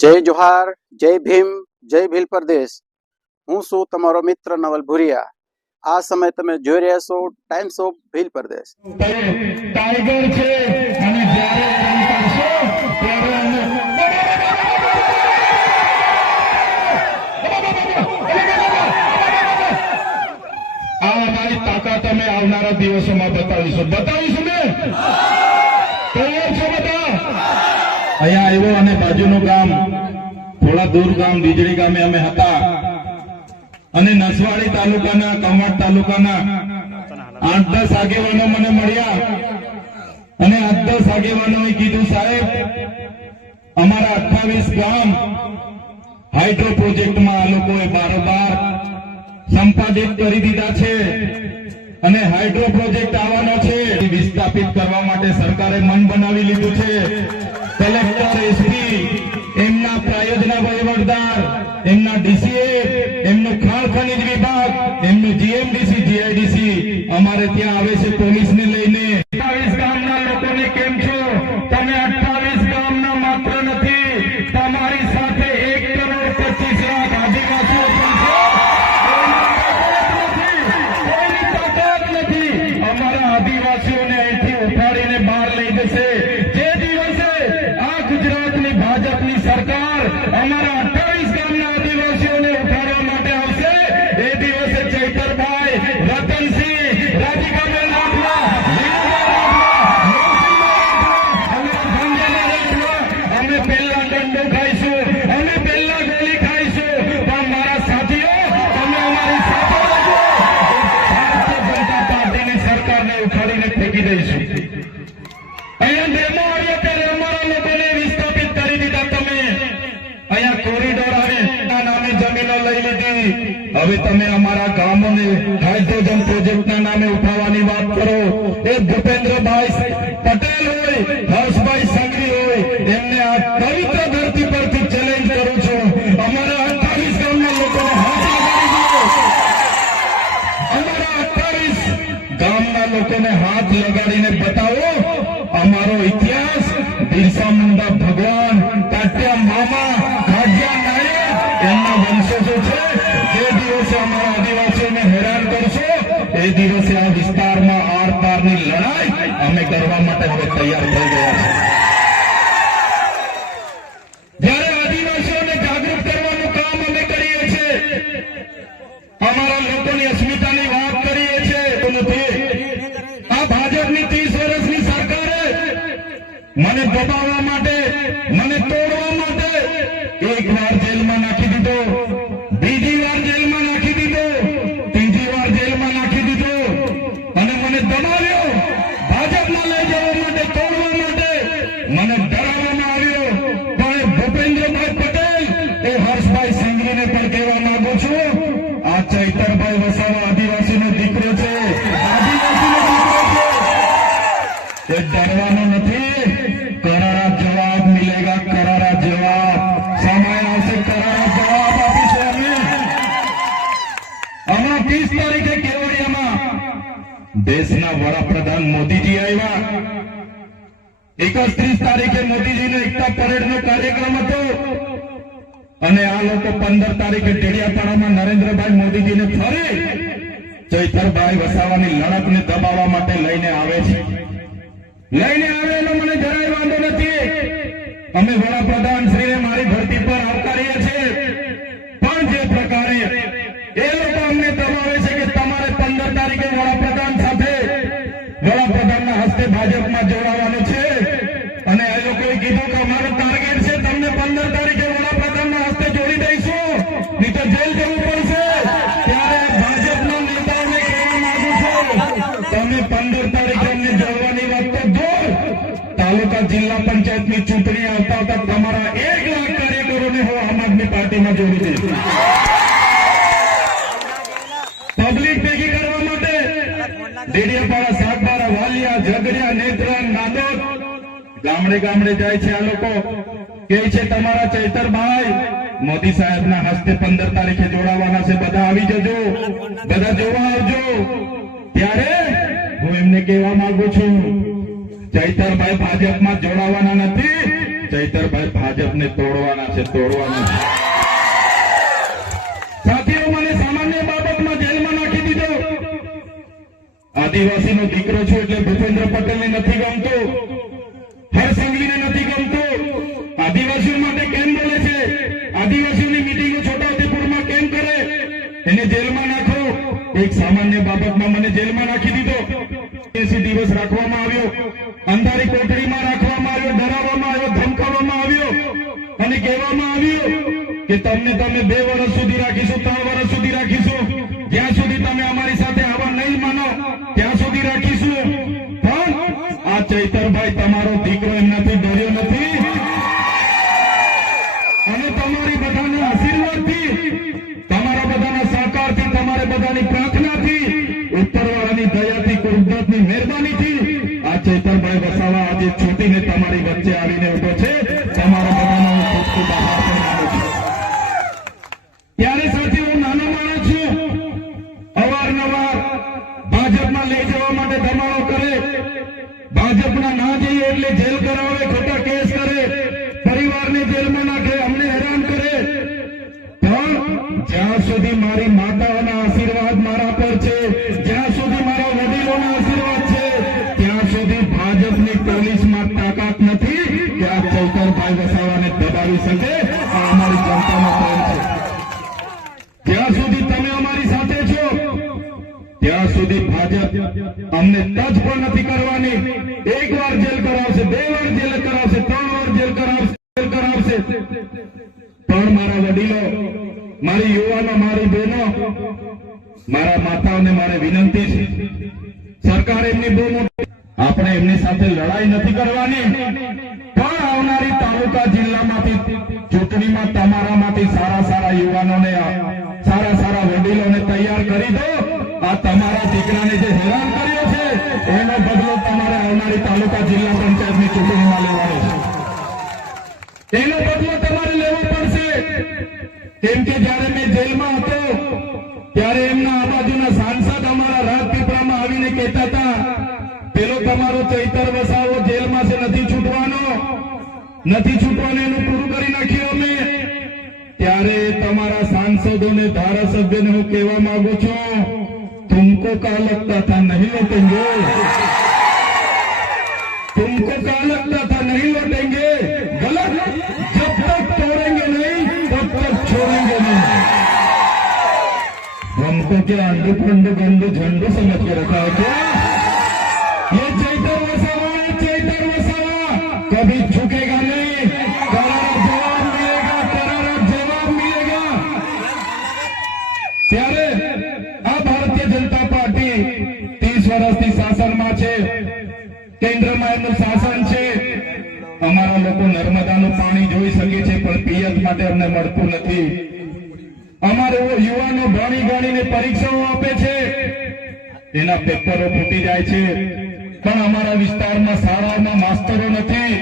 જય જોહાર, જય ભીમ, જય ભીલ પ્રદેશ। હું છું તમારો મિત્ર નવલ ભુરિયા। આ સમય તમે જોઈ રહ્યા છો times of Bhil Pradesh. Tiger છે અને જ્યારે રન કરશો ત્યારે આ અમારી તાકાત અમે આવનારા દિવસોમાં બતાવીશું ને તૈયાર છો બધા? અહીંયા આવ્યો અને બાજુનું ગામ થોડા દૂર ગામ વીજળી ગામે અમે હતા અને નસવાડી તાલુકાના કવાંટ તાલુકાના 8-10 આગેવાનો મને મળ્યા અને 8-10 આગેવાનોએ કીધું, સાહેબ અમારા 28 ગામ હાઇડ્રો પ્રોજેક્ટમાં આ લોકોએ બારોબાર સંપાદિત કરી દીધા છે અને હાઇડ્રો પ્રોજેક્ટ આવવાનો છે, વિસ્થાપિત કરવા માટે સરકારે મન બનાવી લીધું છે। કલેક્ટર, એસપી, એમના પ્રાયોજના વહીવટદાર, એમના ડીસીએ, એમનું ખાણ ખનીજ વિભાગ, એમનું જીએમડીસી, જીઆઈડીસી અમારે ત્યાં આવે છે પોલીસને લઈને। 28 ગામના લોકોને કેમ છો? તમે 28 ગામના માત્ર નથી, તમારી સાથે 1,25,00,000 આદિવાસીઓ પણ છે। કોઈની તાકાત નથી અમારા આદિવાસીઓને અહીંથી ઉઠાડીને બહાર લઈ જશે। જે દિવસે આ ગુજરાતની ભાજપની સરકાર અમારા 28 ગામના આદિવાસીઓને ઉઠાડવા માટે આવશે, એ દિવસે ચૈતરભાઈ, રતનસિંહ, રાધિકાબેન રાઠવા, અમે પહેલા દંડો ખાઈશું, અમે પહેલા ગોળી ખાઈશું, પણ મારા સાથીઓ તમે અમારી સાથે રહેજો। ભારતીય જનતા પાર્ટીની સરકારને ઉખાડીને ફેંકી દઈશું। અહીંયા ડેમો આવ્યો ત્યારે અમારા લોકોને વિસ્થાપિત કરી દીધા તમે। અહીંયા કોરિડોર આવે નામે જમીનો લઈ લીધી, હવે તમે અમારા ગામોને હાઇડ્રોજન પ્રોજેક્ટના નામે ઉઠાવવાની વાત કરો। એ ભૂપેન્દ્રભાઈ પટેલ હોય, હર્ષભાઈ સંઘવી હોય, એમને આ પવિત્ર ધરતી પરથી ચેલેન્જ કરું છું, અમારા 28 ગામના લોકોને હાથ લગાડી દો। અમારા 28 ગામના લોકોને હાથ લગાડીને બતાવો અમારો ઇતિહાસ, બિરસા મુંડા ભગવાન, તાત્યા મામા, ભાગ્યા નાયક એમના વંશજો છે। જે દિવસે અમારા આદિવાસીઓને હેરાન કરશો એ દિવસે આ વિસ્તારમાં આર પારની લડાઈ અમે કરવા માટે હવે તૈયાર થઈ ગયા છે। જ્યારે આદિવાસીઓને જાગૃત કરવાનું કામ અમે કરીએ છીએ, અમારા લોકોની અસ્મિતાની વાત કરીએ છીએ, તો નથી આ ભાજપની 30 વર્ષની સરકારે મને દબાવવા માટે, મને તોડવા માટે એક વાર જેલમાં નાખી દીધો, બીજી વાર જેલમાં નાખી દીધો, ત્રીજી વાર જેલમાં નાખી દીધો અને મને દબાવ્યો, ભાજપમાં લઈ જવા માટે, તોડવા માટે મને ડરાવવામાં આવ્યો। પણ ભૂપેન્દ્રભાઈ પટેલ, એ હર્ષભાઈ સંઘવીને પણ કહેવા માંગુ છું, આ ચૈતરભાઈ વસાવા આદિવાસીનો દીકરો છે, આદિવાસીનો દીકરો છે, એ ડરવાનો નથી। કરારા જવાબ મિલેગા, કરારા જવાબ, સમય આવશે, કરારા જવાબ આપીશું અમે। આમાં 30 તારીખે કેવડિયામાં દેશના વડાપ્રધાન મોદીજી આવ્યા, 31 તારીખે મોદીજીનો એકતા પરેડનો કાર્યક્રમ હતો અને આ લોકો 15 તારીખે ડેડિયાપાડામાં નરેન્દ્રભાઈ મોદીજીને ફરી ચૈતરભાઈ વસાવાની લડતને દબાવવા માટે લઈને આવે છે। લઈને આવે એનો મને જરાય વાંધો નથી, અમે વડાપ્રધાન શ્રીને મારી ધરતી પર આવકારીએ છીએ, પણ જે પ્રકારે એ લોકો અમને દબાવે છે કે તમારે 15 તારીખે વડાપ્રધાન સાથે, વડાપ્રધાનના હસ્તે ભાજપમાં જોડાવાનું છે અને એ લોકોએ કીધું કે અમારો ટાર્ગેટ છે તમને 15 તારીખે વડાપ્રધાનના હસ્તે જોડી દઈશું, નહીં તો જેલ જવું પડશે। ત્યારે ભાજપના નેતાઓને કહેવા માંગુ છું, તમે 15 તારીખે અમને જોડવાની વાત તો દૂર, તાલુકા જિલ્લા પંચાયતની ચૂંટણી આવતા હતા તમારા 1 લાખ કાર્યકરોને હું આમ આદમી પાર્ટીમાં જોડી દઈશ। પબ્લિક ભેગી કરવા માટે ડેડિયાપાડા, સાગબારા, વાલિયા, ઝઘડિયા, નેત્રંગ, નાંદોદ ગામડે ગામડે જાય છે। આ લોકો કહે છે તમારા ચૈતરભાઈ મોદી સાહેબના હસ્તે 15 તારીખે જોડાવાના છે, બધા આવી જજો, બધા જોવા આવજો। ત્યારે હું એમને કહેવા માંગુ છું, ચૈતરભાઈ ભાજપમાં જોડાવાના નથી, ચૈતરભાઈ ભાજપને તોડવાના છે, તોડવાના છે. સાથીઓ, મને સામાન્ય બાબતમાં જેલમાં નાખી દીધો. આદિવાસીનો દીકરો છું એટલે ભૂપેન્દ્ર પટેલને નથી ગમતું, હરસંઘવીને નથી ગમતું. આદિવાસીઓ માટે કેમ બોલે છે? આદિવાસીઓની મીટિંગો છોટાઉદેપુરમાં કેમ કરે? એને જેલમાં નાખો. એક સામાન્ય બાબતમાં મને જેલમાં નાખી દીધો. 80 દિવસ રાખવામાં આવ્યો, અંધારી કોટડીમાં રાખવામાં આવ્યો, ડરાવવામાં આવ્યો, ધમકાવવામાં આવ્યો અને કહેવામાં આવ્યું કે તમે 2 વર્ષ સુધી રાખીશું, 3 વર્ષ સુધી રાખીશું, જ્યાં સુધી તમે અમારી સાથે આવા નહીં માનો ત્યાં સુધી રાખીશું. પણ આ ચૈતરભાઈ તમારો દીકરો એમનાથી ડર્યો નથી અને તમારી બધાના આશીર્વાદથી, તમારા બધાના સહકારથી, તમારે બધાની પ્રાર્થનાથી, ઉપરવાળાની દયાથી, કુદરતની મહેરબાનીથી આ ચૈતરભાઈ વસાવા આજે છૂટીને તમારી વચ્ચે આવીને ઉભો છે. તમારા બધાનો હું ખૂબ ખૂબ આભાર પણ માનું છું. ત્યારે સાથે હું નાનો માણસ છું, અવારનવાર ભાજપમાં લઈ જવા માટે ધમાડો કરે, ભાજપના ના જઈએ એટલે જેલ કરાવે, ખોટા કેસ કરે, પરિવારને જેલમાં નાખે, અમને હેરાન કરે. પણ જ્યાં સુધી મારી માતાઓના આશીર્વાદ મારા પર છે, જ્યાં સુધી મારા વડીલોના આશીર્વાદ છે, ત્યાં સુધી ભાજપની પોલીસમાં તાકાત નથી કે આ ચૈતરભાઈ વસાવાને દબાવી શકે. આ અમારી જનતાનો પ્રેમ છે. જ્યાં સુધી તમે અમારી સાથે છો ત્યાં સુધી ભાજપ અમને ટચ પણ નથી કરવાની. 1 વાર જેલ કરાવશે, 2 વાર જેલ કરાવશે, 3 વાર જેલ કરાવશે. પણ મારા વડીલો, મારી યુવાનો, મારી બહેનો, મારા માતાઓને મારે વિનંતી છે, સરકાર એમની બહુ મોટી, આપણે એમની સાથે લડાઈ નથી કરવાની. પણ આવનારી તાલુકા જિલ્લામાંથી ચૂંટણીમાં તમારામાંથી સારા યુવાનોને, સારા વડીલોને તૈયાર કરી દો. આ તમારા દીકરાને જે હેરાન કર્યો છે એનો બદલો તમારે આવનારી તાલુકા જિલ્લા પંચાયતની ચૂંટણીમાં લેવાનો છે. એનો બદલો તમારે લેવો પડશે. કેમ કે જયારે મેં જેલમાં હતો ત્યારે એમના આ બાજુના સાંસદ અમારા રાજપીપળામાં આવીને કહેતા હતા, પેલો તમારો ચૈતર વસાવો જેલમાં છે, નથી છૂટવાનો, એનું પૂરું કરી નાખ્યું અમે. ત્યારે તમારા સાંસદોને, ધારાસભ્યોને હું કહેવા માંગુ છું, तुमको क्या लगता था नहीं लौटेंगे, तुमको क्या लगता था नहीं लौटेंगे. गलत. जब तक तोड़ेंगे नहीं तब तक छोड़ेंगे नहीं. हमको क्या अंडू फंडू गंदू झंडू समझ के रखा है क्या? ये चैतर वसावा कभी झुकेगा नहीं. करारा जवाब मिलेगा. ત્યારે આ ભારતીય જનતા પાર્ટી 30 વર્ષથી શાસનમાં છે, કેન્દ્રમાં એમનું શાસન છે. અમારા લોકો નર્મદાનું પાણી જોઈ શકે છે પણ પિયત માટે અમને મળતું નથી. અમારા યુવાનો ભણી પરીક્ષાઓ આપે છે, એના પેપરો ફૂટી જાય છે. પણ અમારા વિસ્તારમાં શાળાઓમાં માસ્તરો નથી,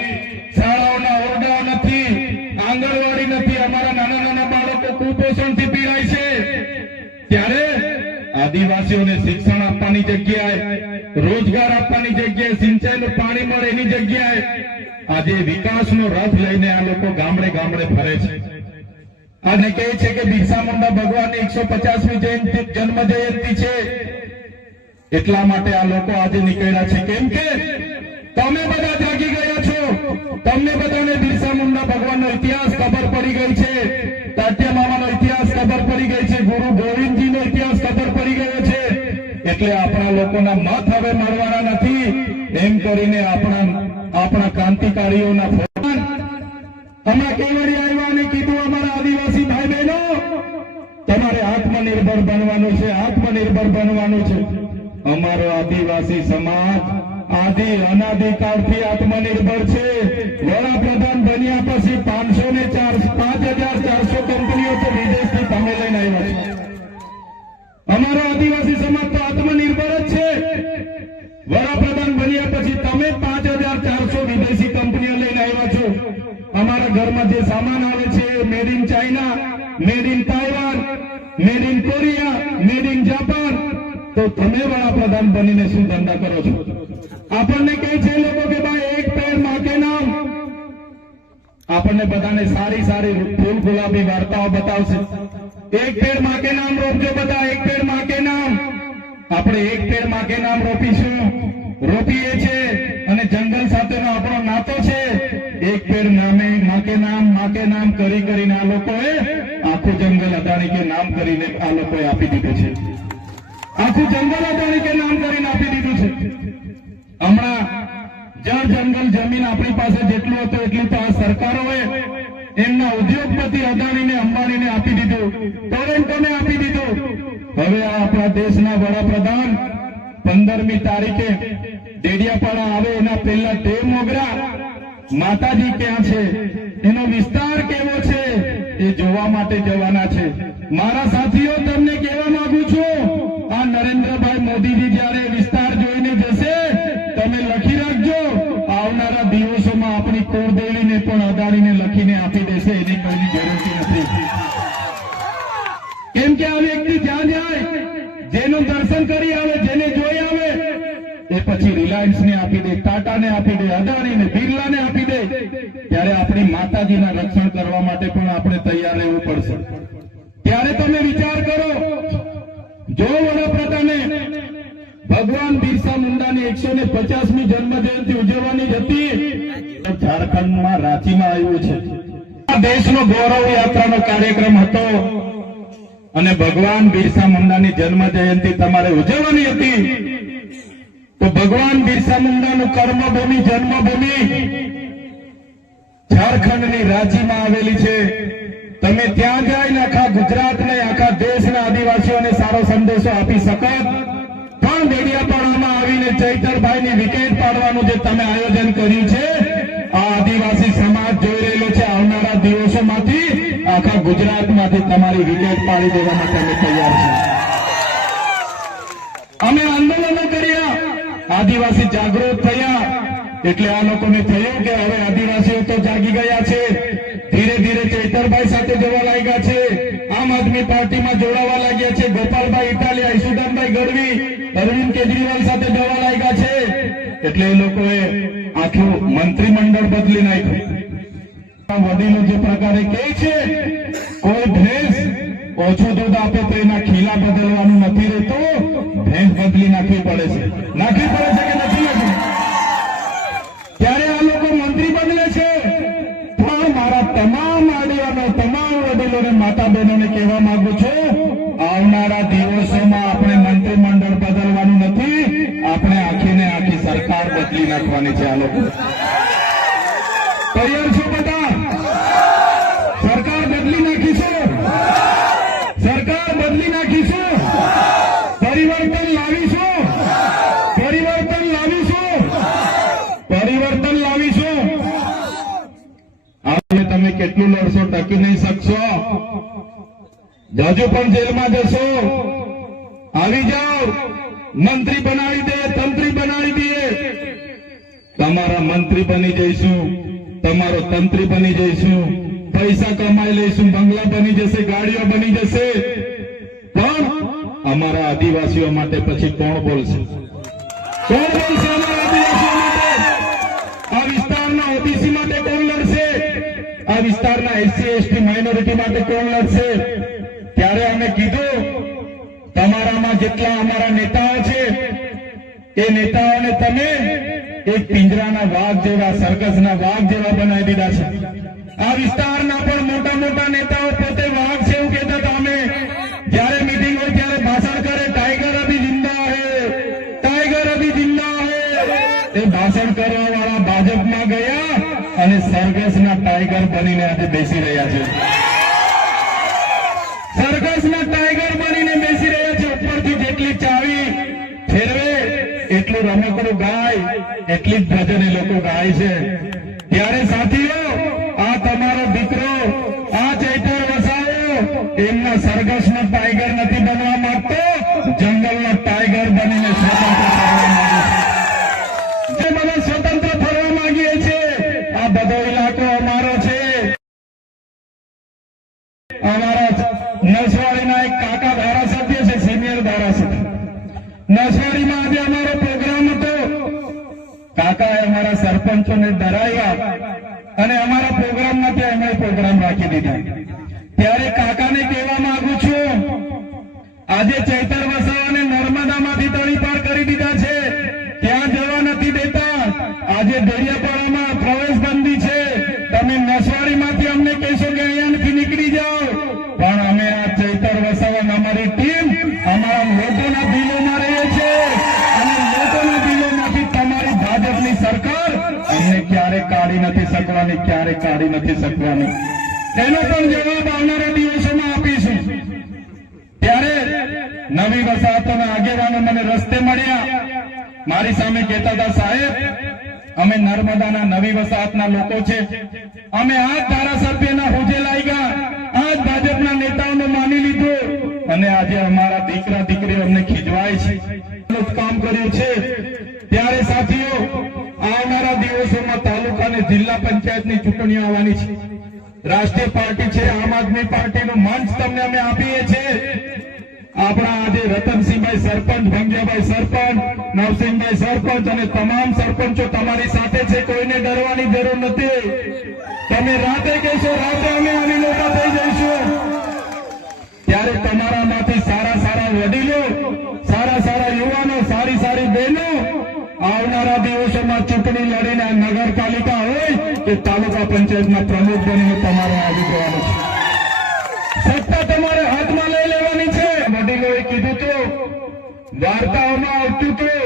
શાળાઓના ઓરડાઓ નથી, આંગણવાડી નથી. અમારા નાના બાળકો કુપોષણથી પીડાય છે. ત્યારે આદિવાસીઓને શિક્ષણ આપવાની જગ્યાએ, રોજગાર આપવાની જગ્યાએ, સિંચાઈનું પાણી મળે એની જગ્યાએ આજે વિકાસનો રથ લઈને આ લોકો ગામડે ફરે છે. અને કહે છે કે બિરસા મુંડા ભગવાનની 150મી જન્મ જયંતિ છે, એટલા માટે આ લોકો આજે નીકળ્યા છે. કેમ કે તમે બધા જાગી ગયા છો, તમને બધાને બિરસા મુંડા ભગવાનનો ઇતિહાસ ખબર પડી ગઈ છે, તાત્યા મામાનો ઇતિહાસ ખબર પડી ગઈ છે, ગુરુ ગોવિંદજીનો ઇતિહાસ ખબર પડી ગયો છે. એટલે આપણા લોકોના મત હવે મળવાના નથી. એમ કરીને આપણા ક્રાંતિકારીઓના હમણાં કેવડિયા આવ્યા અને કીધું, અમારા આદિવાસી ભાઈ બહેનો, તમારે આત્મનિર્ભર બનવાનું છે. અમારો આદિવાસી સમાજ અનાદિકાળથી આત્મનિર્ભર છે. વડાપ્રધાન બન્યા પછી 5,400 કંપનીઓ તો વિદેશથી તમે લઈને આવ્યા છે. અમારો આદિવાસી સમાજ તો આત્મનિર્ભર જ છે. વડાપ્રધાન બન્યા પછી તમે 5,400 વિદેશી કંપનીઓ લઈને આવ્યા છો. અમારા ઘરમાં જે સામાન આવે છે made in China, made in Taiwan, made in Korea, made in Japan. તો તમે વડાપ્રધાન બનીને શું ધંધા કરો છો? આપણને કહે છે લોકો કે ભાઈ એક પેડ માં કે નામ, આપણને બધાને સારી સારી ફૂલ ગુલાબી વાર્તાઓ બતાવશે. એક પેડ માં કે નામ રોપજો બધા, એક પેડ માં કે નામ. આપણે એક પેડ માં કે નામ રોપીએ છે અને જંગલ સાથેનો આપણો નાતો છે. એક પેડ માં કે નામ કરી કરીને આ લોકોએ આખું જંગલ અદાણી કે નામ કરીને આ લોકોએ આપી દીધું છે. આખું જંગલ અદાણી કે નામ કરીને આપી દીધું છે. હમણાં જળ જંગલ જમીન આપણી પાસે જેટલું હતું એટલું તો આ સરકારોએ એમના ઉદ્યોગપતિ અદાણીને અંબાણીને આપી દીધું, ટોરેન્ટોને આપી દીધું. હવે આ આપણા દેશના વડાપ્રધાન 15મી તારીખે ડેડિયાપાડા આવે એના પહેલા દેવ મોગરા માતાજી ક્યાં છે, એનો વિસ્તાર કેવો છે એ જોવા માટે જવાના છે. મારા સાથીઓ, તમને કહેવા માંગુ છું, આ નરેન્દ્રભાઈ મોદીજી જયારે વિસ્તાર જોઈને જશે, તમે લખી રાખજો, આવનારા દિવસોમાં આપણી કુળદેવીને પણ અદાણીને લખીને આપી દેશે, એની કોઈની ગેરંટી નથી. કેમ કે આ વ્યક્તિ જ્યાં જાય, જેનું દર્શન કરી આવે, જેને જોઈ આવે, એ પછી રિલાયન્સ ને આપી દે, ટાટા ને આપી દે, અદાણીને, બિરલા ને આપી દે. ત્યારે આપણી માતાજીના રક્ષણ કરવા માટે પણ આપણે તૈયાર રહેવું પડશે. ત્યારે તમે વિચાર કરો, જો વડાપ્રધાને ભગવાન બિરસા મુંડાની 150મી જન્મ જયંતિ ઉજવવાની હતી, ઝારખંડમાં રાંચીમાં આવ્યું છે. આ દેશનો ગૌરવ યાત્રાનો કાર્યક્રમ હતો અને ભગવાન બિરસા મુંડાની જન્મ જયંતિ તમારે ઉજવવાની હતી, તો ભગવાન બિરસા મુંડાનું કર્મભૂમિ, જન્મભૂમિ ઝારખંડની રાંચીમાં આવેલી છે. તમે ત્યાં જઈને આખા ગુજરાતને, આખા દેશના આદિવાસીઓને સારો સંદેશો આપી શકો. પણ ડેડિયાપાડામાં આવીને ચૈતરભાઈની વિકેટ પાડવાનું જે તમે આયોજન કર્યું છે, આ આદિવાસી સમાજ જોઈ રહેલો છે. આવનારા દિવસોમાંથી આખા ગુજરાતમાંથી તમારી વિકેટ પાડી દેવા માટે અમે તૈયાર છીએ. અમે આંદોલનો કર્યા, આદિવાસી જાગૃત થયા, એટલે આ લોકોને થયું કે હવે આદિવાસીઓ તો જાગી ગયા છે, ધીરે ધીરે ચૈતરભાઈ સાથે જવા લાગ્યા છે, આમ આદમી પાર્ટીમાં જોડાવા લાગ્યા છે, ગોપાલભાઈ ઇટાલિયા, ઈશુદાનભાઈ ગઢવી, અરવિંદ કેજરીવાલ સાથે જવા લાગ્યા છે. એટલે એ લોકોએ આખું મંત્રીમંડળ બદલી નાખ્યું. વડીલો જે પ્રકારે કહે છે, કોઈ ભેંસ ઓછું દૂધ આપે તો એના ખીલા બદલવાનું નથી રહેતું, ભેંસ બદલી નાખવી પડે છે. નાખવી પડે છે કે નથી નાખવી? ત્યારે આ લોકો મંત્રી બદલે છે. પણ મારા તમામ આગેવાનો, તમામ વડીલોને, માતા બહેનોને કહેવા માંગુ છું, આવનારા દિવસોમાં આપણે મંત્રીમંડળ બદલવાનું નથી, આપણે આખીને આખી સરકાર બદલી નાખવાની છે. આ લોકો તૈયાર છો બધા? સરકાર બદલી નાખીશું, સરકાર બદલી નાખીશું, પરિવર્તન લાવીશું, પરિવર્તન લાવીશું, પરિવર્તન લાવીશું. હવે તમે કેટલું લડશો, ટકી નહીં શકશો. હજુ પણ જેલમાં જશો. આવી જાઓ, મંત્રી બનાવી દે, તંત્રી બનાવી દે. તમારા મંત્રી બની જઈશું, તમારો તંત્રી બની જઈશું, પૈસા કમાઈ લઈશું, બંગલા બની જશે, ગાડીઓ બની જશે. પણ અમારા આદિવાસીઓ માટે પછી કોણ બોલશે? કોણ બોલશે અમારા આદિવાસીઓ માટે? આ વિસ્તારના ઓબીસી માટે કોણ લડશે? આ વિસ્તારના એસસી એસટી માઇનોરિટી માટે કોણ લડશે? ત્યારે અમે કીધું, તમારામાં જેટલા અમારા નેતાઓ છે, એ નેતાઓને તમે એક પિંજરાના વાઘ જેવા, સર્કસના વાઘ જેવા બનાવી દીધા છે. આ વિસ્તારના પણ મોટા મોટા નેતાઓ પોતે વાઘ છે એવું કહેતા હતા. અમે જયારે મીટિંગ હોય ત્યારે ભાષણ કરે, ટાઈગર અભી જિંદા હે, ટાઈગર અભી જિંદા હે. એ ભાષણ કરવા વાળા ભાજપમાં ગયા અને સર્કસના ટાઈગર બનીને આજે બેસી રહ્યા છે. સર્કસના ટાઈગર બનીને બેસી રહ્યા છે. ઉપરથી જેટલી ચાવી ફેરવે એટલું રમકડું ગાય, એટલી જ ભજન એ લોકો ગાય છે. ત્યારે સાથીઓ, આ તમારો દીકરો, આ ચૈતર વસાવો એમના સર્કસનો ટાઈગર નથી બનવા માંગતો, જંગલનો ટાઈગર બનીને સ્વતંત્ર ફરવા માંગે છે. જે બધા સ્વતંત્ર ફરવા માંગીએ છે, આ બધો ઇલાકો અમારો છે. અમારા નસવાડીના એક કાકા ધારાસભ્ય છે, સિનિયર ધારાસભ્ય. નસવાડીમાં આજે અમારો પ્રોગ્રામ હતો. કાકાએ અમારા સરપંચોને ડરાવ્યા અને અમારા પ્રોગ્રામમાં ત્યાં એમણે પ્રોગ્રામ રાખી દીધા. ત્યારે કાકાને કહેવા માંગુ છું, આજે ચૈતર વસાવાને નર્મદામાંથી તળીપાર કરી દીધા છે, ત્યાં જવા નથી દેતા. આજે દરિયાપાડામાં પ્રવેશ બંધી છે. તમે નસવાડીમાંથી અમને કહેશો કે અહીંયાથી નીકળી જાઓ, પણ અમે આ ચૈતર વસાવા અમારી ટીમ અમારા લોકોના દિલોમાં રહે છે અને લોકોના દિલોમાંથી તમારી ભાજપની સરકાર અમને ક્યારે કાઢી નથી શકવાની, ક્યારે કાઢી નથી શકવાની. એનો પણ જવાબ આવનારા દિવસોમાં આપીશું. ત્યારે નવી વસાહતોના આગેવાનો મને રસ્તે મળ્યા, મારી સામે કહેતા હતા, સાહેબ અમે નર્મદાના નવી વસાહતના લોકો છે, અમે આ ધારાસભ્યના હોજે લાગ્યા, આ ભાજપના નેતાઓને માની લીધું અને આજે અમારા દીકરા દીકરીઓ અમને ખીજવાય છે, કામ કર્યું છે. ત્યારે સાથીઓ, આવનારા દિવસોમાં તાલુકા અને જિલ્લા પંચાયતની ચૂંટણીઓ આવવાની છે. રાષ્ટ્રીય પાર્ટી છે આમ આદમી પાર્ટીનું મંચ તમને અમે આપીએ છીએ. આપણા આજે રતનસિંહભાઈ સરપંચ, ભંગિયાભાઈ સરપંચ, નવસિંહભાઈ સરપંચ અને તમામ સરપંચો તમારી સાથે છે, કોઈને ડરવાની જરૂર નથી. તમે રાતે કહેશો, રાતે અમે આવી મોટા થઈ જઈશું. ત્યારે તમારામાંથી સારા સારા વડીલો, સારા સારા યુવાનો, સારી સારી બહેનો આવનારા દિવસોમાં ચૂંટણી લડીને નગરપાલિકા હોય કે તાલુકા પંચાયતના પ્રમુખ બનીને તમારે આવી જવાનું છે. સત્તા તમારે હાથમાં લઈ લેવાની છે. વડીલોએ કીધું હતું, વાર્તાઓમાં આવતું હતું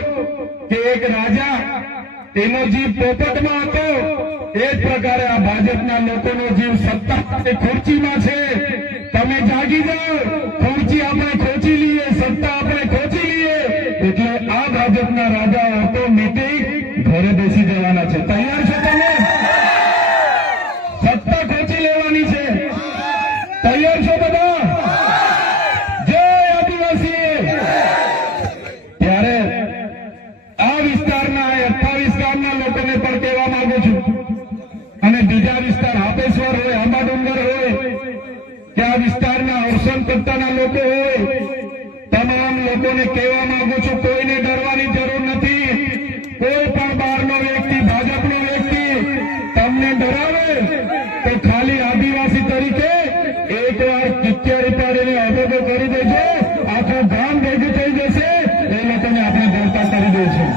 કે એક રાજા, એનો જીવ પોપટમાં હતો. એ જ પ્રકારે આ ભાજપના લોકોનો જીવ સત્તા અને ખુરચીમાં છે. તમે જાગી જાઓ, ખુરચી આપણે ખોચી લઈએ, સત્તા આપણે ખોચી લઈએ, એટલે આ ભાજપના રાજા ઓટોમેટિક ઘરે બેસી જવાના છે. તૈયાર છો તમે? સત્તા ખોચી લેવાની છે. તૈયાર છો બધા? જય આદિવાસી. ત્યારે આ વિસ્તારના 28 ગામના લોકોને પણ કહેવા માંગુ છું, અને બીજા વિસ્તાર હાપેશ્વર હોય, આંબાડુંગર હોય કે આ વિસ્તારના અવસન પટ્ટાના લોકો હોય, તમામ લોકોને કહેવા માંગુ છું, કોઈને ડરવાની જરૂર નથી. કોઈ પણ બહારનો વ્યક્તિ, ભાજપનો વ્યક્તિ તમને ડરાવે તો ખાલી આદિવાસી તરીકે એકવાર કિક્યારી પાડીને અબોબો કરી દેજો, આખું ગામ ભેગું થઈ જશે, એ લોકોને આપણે ડરતા કરી દઈશું.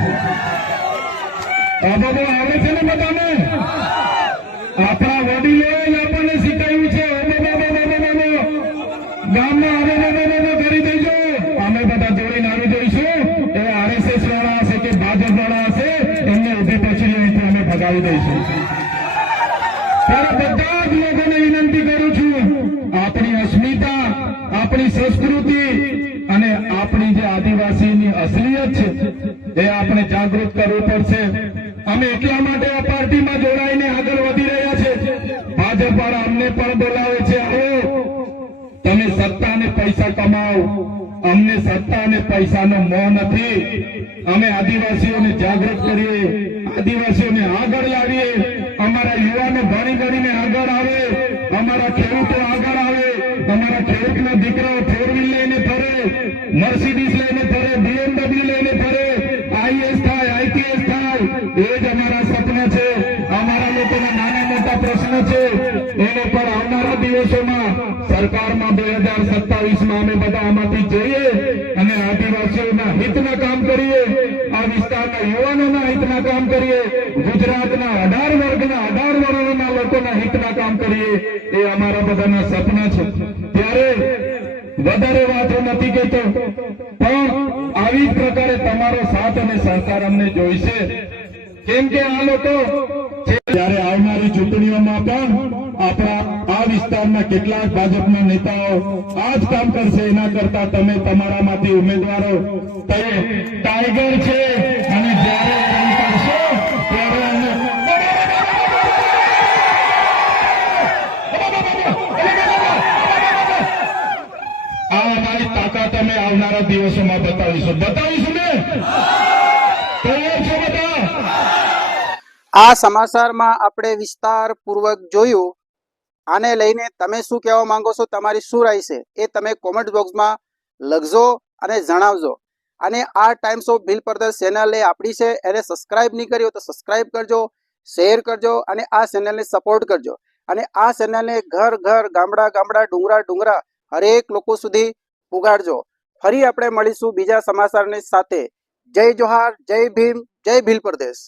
અબોબો આવે છે ને બધાને? આપણા વડીલોએ આપણને શીખવ્યું છે, ગામમાં અબોબો કરી દેજો. અમે બધા જોડીને આવી જઈશું. એ આરએસએસ વાળા હશે કે ભાજપ વાળા હશે, એમને ઉભી પછી અમે ભગાવી દઈશું. ત્યારે બધા જ લોકોને વિનંતી કરું છું, આપણી અસ્મિતા, આપણી સંસ્કૃતિ અને આપણી જે આદિવાસીની અસલિયત છે એ આપણે જાગૃત કરવું પડશે. અમે એટલા માટે આ પાર્ટીમાં જોડાઈને આગળ વધી રહ્યા છે. ભાજપ વાળા અમને પણ બોલાવે છે, આવો તમે સત્તા અને પૈસા કમાઓ. અમને સત્તા અને પૈસાનો મોહ નથી. અમે આદિવાસીઓને જાગૃત કરીએ, આદિવાસીઓને આગળ લાવીએ, અમારા યુવાનો ભણી ગણીને આગળ આવે, અમારા ખેડૂતો આગળ આવે, અમારા ખેડૂતના દીકરાઓ 4 વ્હીલ લઈને ફરે, મર્સિડીઝ લઈને ફરે, BMW લઈને ફરે, IAS થાય, IPS થાય, એ જ અમારા સપના છે. અમારા લોકોના નાના મોટા પ્રશ્નો છે, એને પણ આવનારા દિવસોમાં સરકારમાં 2027માં અમે બધા આમાંથી જઈએ અને આદિવાસીઓના હિતના કામ કરીએ, આ વિસ્તારના યુવાનોના હિતના કામ કરીએ, ગુજરાતના 18 વર્ગના લોકોના હિતના કામ કરીએ. એ અમારા બધાના સપના છે. ત્યારે વધારે વાતો નથી કહેતો, પણ આવી જ પ્રકારે તમારો સાથ અને સહકાર અમને જોઈશે. કેમ કે આ લોકો ત્યારે આવનારી ચૂંટણીઓમાં પણ આપણા આ વિસ્તારના કેટલાક ભાજપના નેતાઓ આ જ કામ કરશે. એના કરતા તમે તમારામાંથી ઉમેદવારો ટાઈગર છે અને જ્યારે રન કરશો ત્યારે આ અમારી તાકાત અમે આવનારા દિવસોમાં બતાવીશું ને? તૈયાર છો બધા? આ સમાચારમાં આપણે વિસ્તારપૂર્વક જોયું. આને લઈને તમે શું કહેવા માંગો છો, તમારી શું રાય છે એ તમે કોમેન્ટ બોક્સમાં લખજો અને જણાવજો. અને આ times of Bhil Pradesh channel એ આપણી છે, એને સબસ્ક્રાઇબ નહીં કરી હોય તો સબસ્ક્રાઇબ કરજો, શેર કરજો અને આ ચેનલને સપોર્ટ કરજો અને આ ચેનલને ઘર ઘર ગામડા ગામડા ડુંગરા ડુંગરા હરેક લોકો સુધી પુગાડજો. ફરી આપણે મળીશું બીજા સમાચારની સાથે. જય જોહાર, જય ભીમ, જય ભીલ પ્રદેશ.